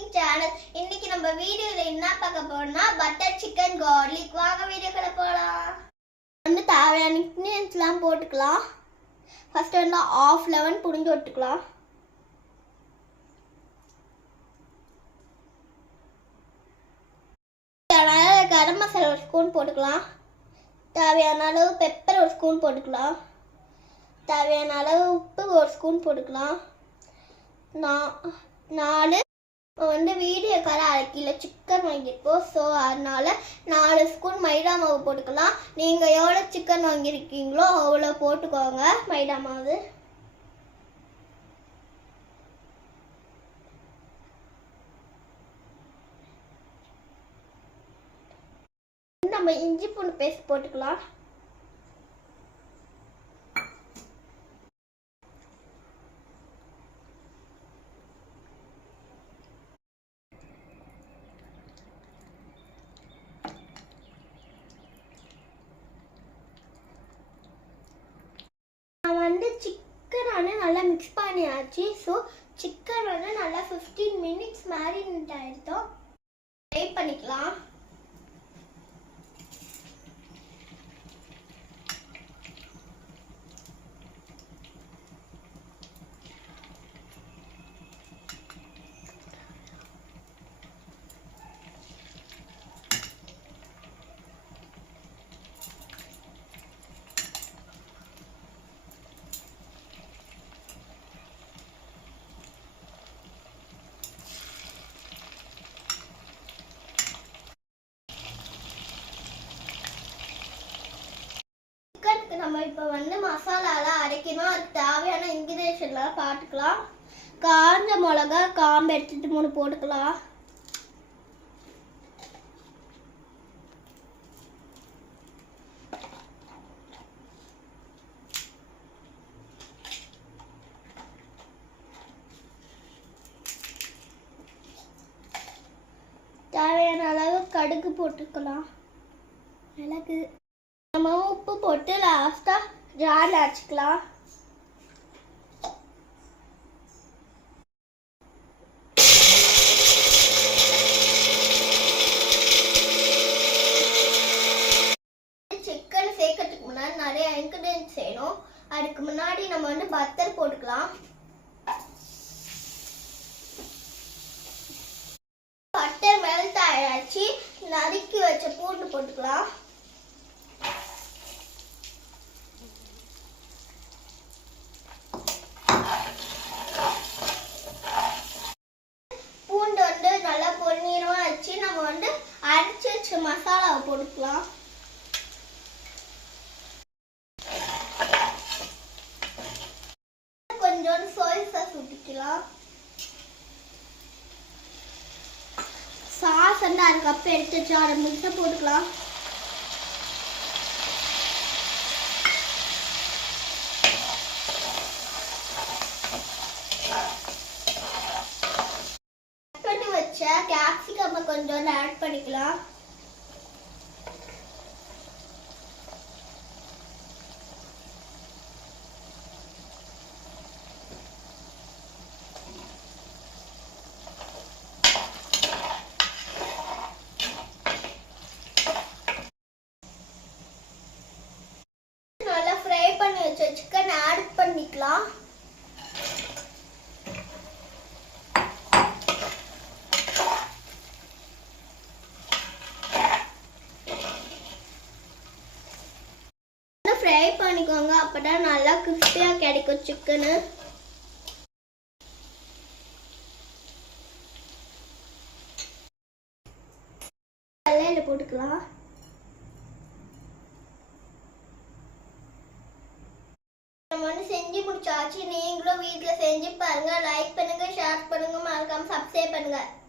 Cooking channel. இன்னைக்கு நம்ம வீடியோல என்ன பார்க்க போறோம்னா பட்டர் சிக்கன் கார்லிக். வாங்க வீடியோக்குள்ள போலாம். வந்து தேவையான இன்கிரிடியன்ட்ஸ்லாம் போட்டுக்கலாம். ஃபர்ஸ்ட் வந்து ½ லெமன் புழிஞ்சு விட்டுக்கலாம். கரம் மசாலா ஒரு ஸ்பூன் போட்டுக்கலாம். தேவையான அளவு பெப்பர் ஒரு ஸ்பூன் போட்டுக்கலாம். தேவையான அளவு உப்பு ஒரு ஸ்பூன் போட்டுக்கலாம். 4 வந்து வீடியோக்கார 1/2 கிலோ சிக்கன் வாங்கியிருக்கோம். ஸோ அதனால 4 ஸ்பூன் மைதா மாவு போட்டுக்கலாம். நீங்கள் எவ்வளோ சிக்கன் வாங்கியிருக்கீங்களோ அவ்வளோ போட்டுக்கோங்க மைதா மாவு. நம்ம இஞ்சி பூண்டு பேஸ்ட் போட்டுக்கலாம். சிக்கன் நல்லா மிக்ஸ் பண்ணியாச்சு. ஸோ சிக்கன் வந்து நல்லா 15 மினிட்ஸ் மேரினேட் ஆகிடுத்தோம். ஃப்ரை பண்ணிக்கலாம். நம்ம இப்போ வந்து மசாலாலாம் அரைக்கணும். அதுக்கு தேவையான இன்கிரிடியன்ட்ஸ்லாம் பார்த்துக்கலாம். காஞ்ச மிளகா காம்பு எடுத்துட்டு 3 போட்டுக்கலாம். தேவையான அளவு கடுகு போட்டுக்கலாம். மிளகு நம்ம உப்பு போட்டு லாஸ்ட்டாக ஜாரில் அரைச்சிக்கலாம். சிக்கன் சேர்க்கறதுக்கு முன்னாடி நிறைய இன்கிரிடியன்ட்ஸ் செய்யணும். அதுக்கு முன்னாடி நம்ம வந்து பட்டர் போட்டுக்கலாம். பட்டர் மெல்ட் ஆயிடுச்சு. நறுக்கி வச்ச பூண்டு போட்டுக்கலாம். நம்ம வந்து அரைச்சு வச்ச மசாலாவை போட்டுக்கலாம். கொஞ்சம் சோயா சாஸ் ஊற்றிக்கலாம். சாஸ் வந்து 1/2 கப் எடுத்து வச்சு 1/2 நிமிஷம் போட்டுக்கலாம். கேப்சிகம் கொஞ்சம் ஆட் பண்ணிக்கலாம். நல்லா ஃப்ரை பண்ணி வச்ச சிக்கன் ஆட் பண்ணிக்கலாம். ஃப்ரை பண்ணிக்கோங்க. அப்பதான் நல்லா கிறிஸ்பியா கிடைக்கும் சிக்கனு. கல்லையில போட்டுக்கலாம். நம்ம வந்து செஞ்சு முடிச்சாச்சு. நீங்களும் வீட்டில் செஞ்சு பாருங்க. லைக் பண்ணுங்க, ஷேர் பண்ணுங்க, மறக்காம சப்ஸ்கிரைப் பண்ணுங்க.